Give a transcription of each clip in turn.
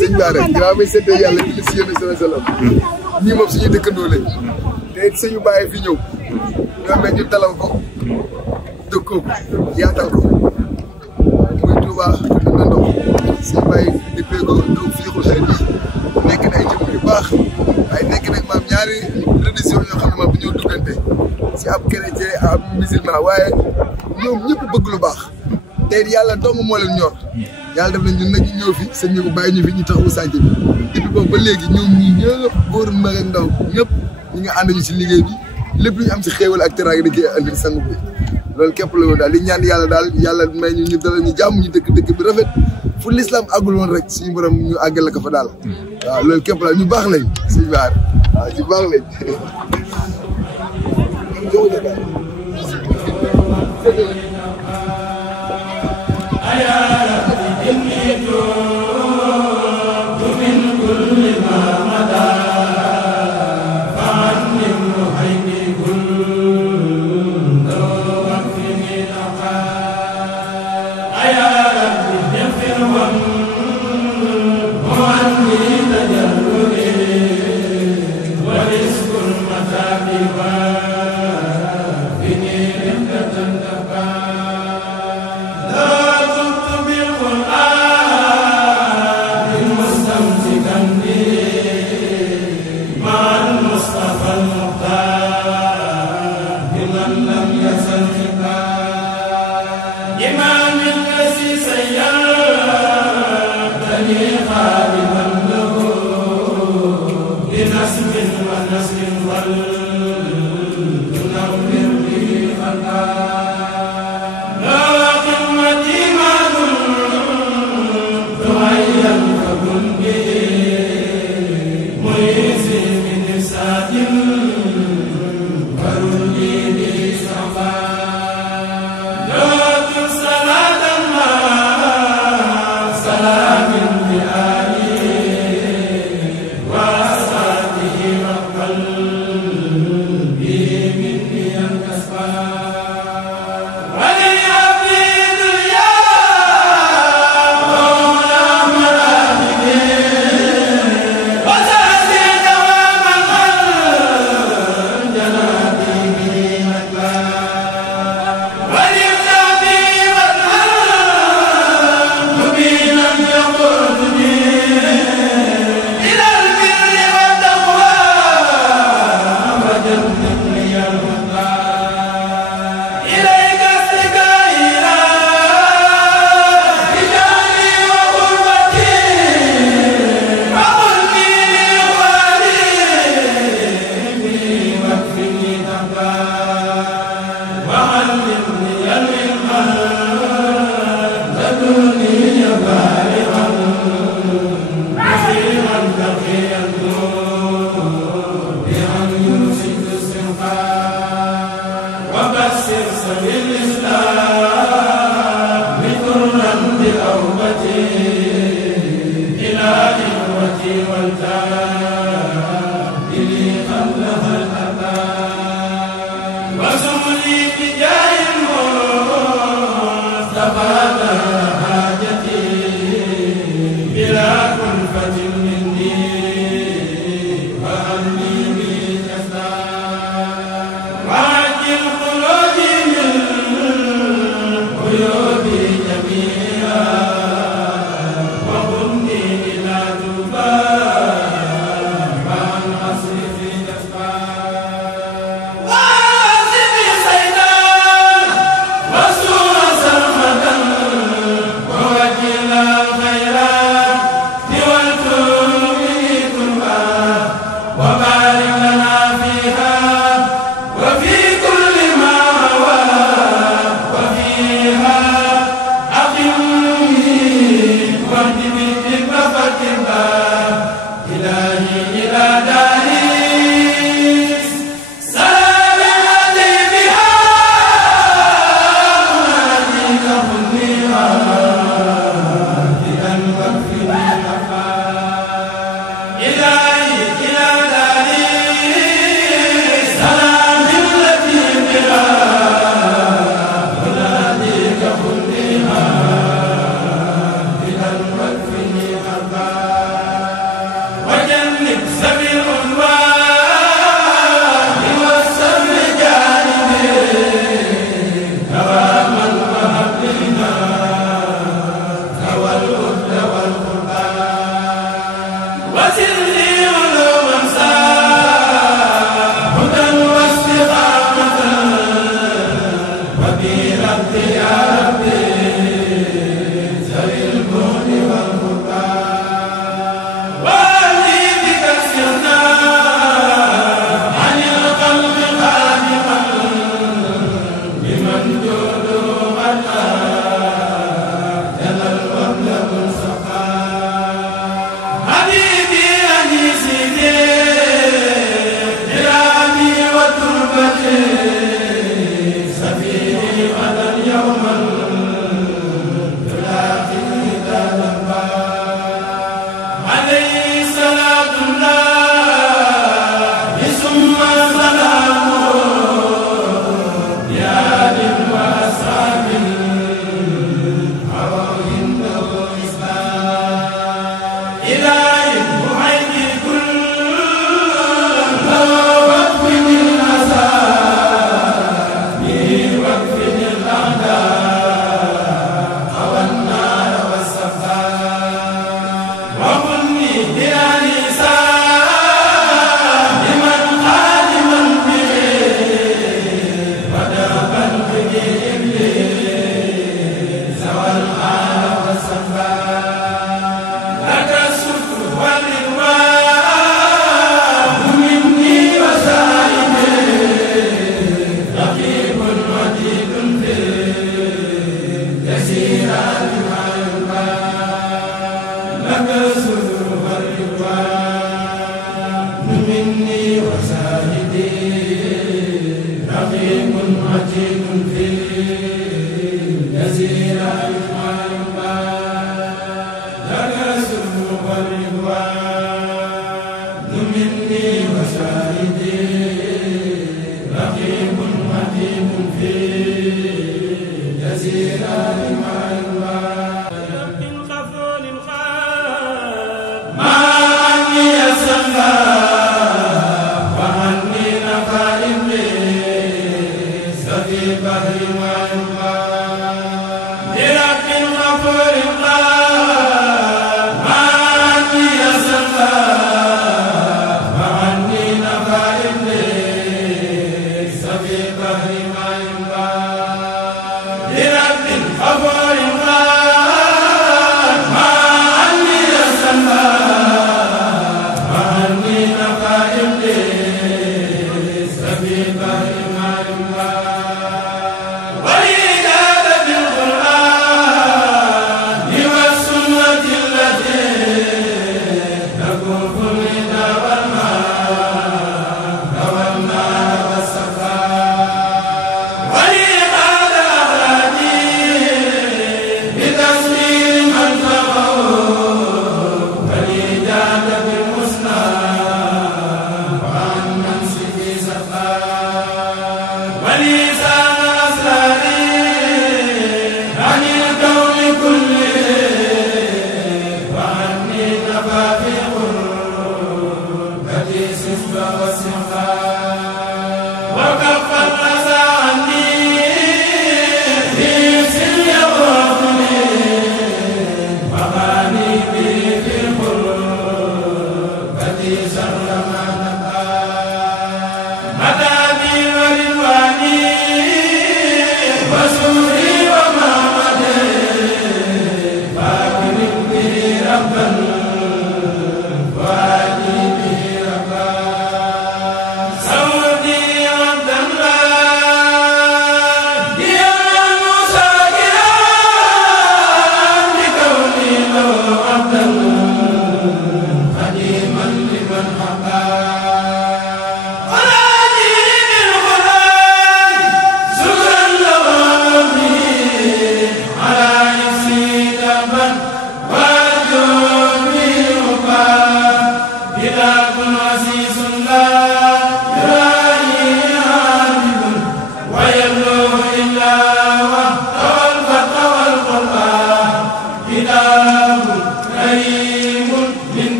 sëñ Bara ginnaaw may séddee yàlla di si yéen a salaam ñii moom suñuy dëkkandoo lañ te suñu bàyyi fi ñëw ñoo mel ñu dalal ko dëkkoo ko yaatal ko muy Touba na ndox suñu bàyyi di péegoo daw fiixul xel bi nekk na ay jëm yu baax waaye nekk nag maam ñaari religion yoo xam ne maam bu ñëw duggante si ab chrétien ab musulman waaye ñoom ñëpp bëgg lu baax te yàlla dong moo leen ñor yàlla def nañ ñun nag ñu ñëw fi sëñ bi bàyyi ñu fi ñu taxawu sànq bi depuis boobu ba léegi ñoom ñii ñëpp góor mag ak ndaw ñëpp ñi nga ànd ñu si liggéey bi lépp lu ñu am si xéewal ak teraanga dañ koy andi sang bi loolu képp la woon daal li ñaan yàlla daal yàlla may ñu dalal ñu jàmm ñu dëkk bi rafet fu l'islam àggul woon rek suñu borom ñu àggale ko fa daal waaw loolu képp la ñu baax lañ suñu baar waaw ñu baax lañ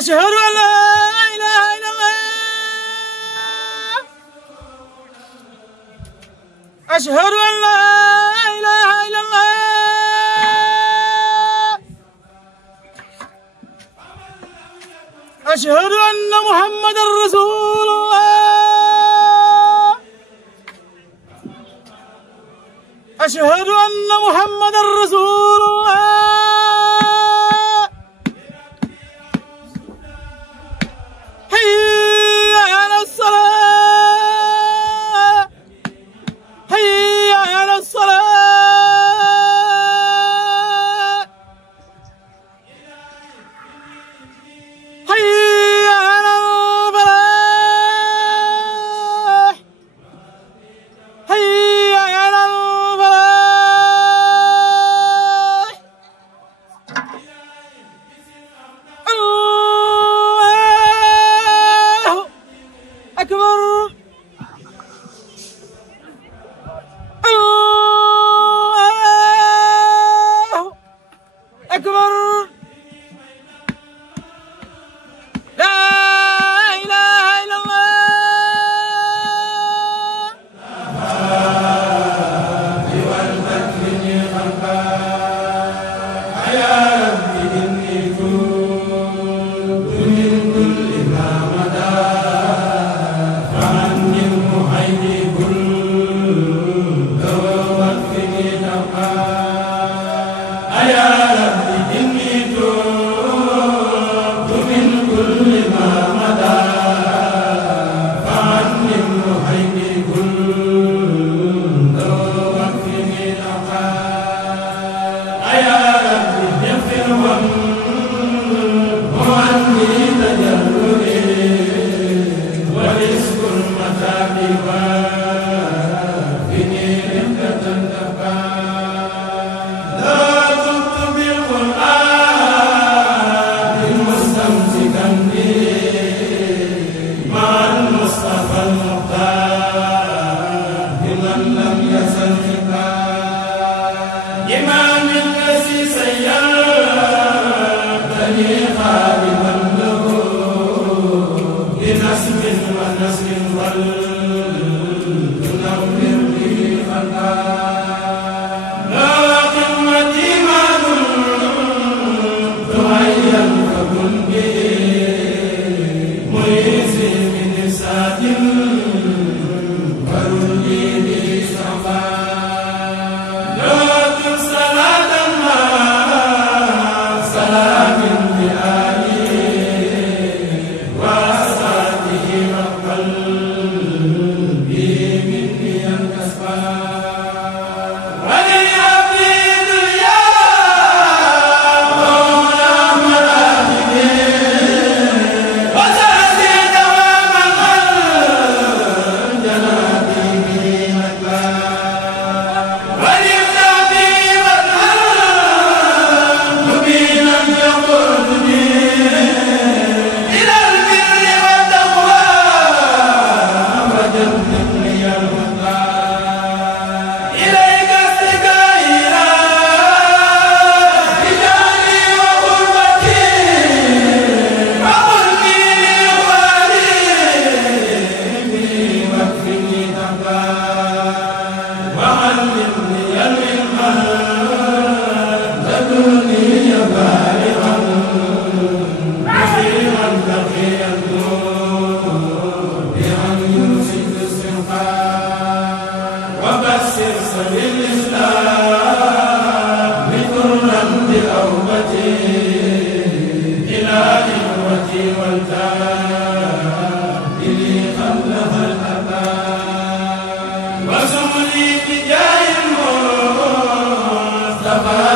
أشهد أن لا إله إلا الله أشهد أن لا إله إلا الله أشهد أن محمدا رسول الله أشهد أن محمدا رسول الله حي على الصلاة حي على الصلاة حي على الفلاح حي على الفلاح الله أكبر الله أكبر لا إله إلا الله Mustafa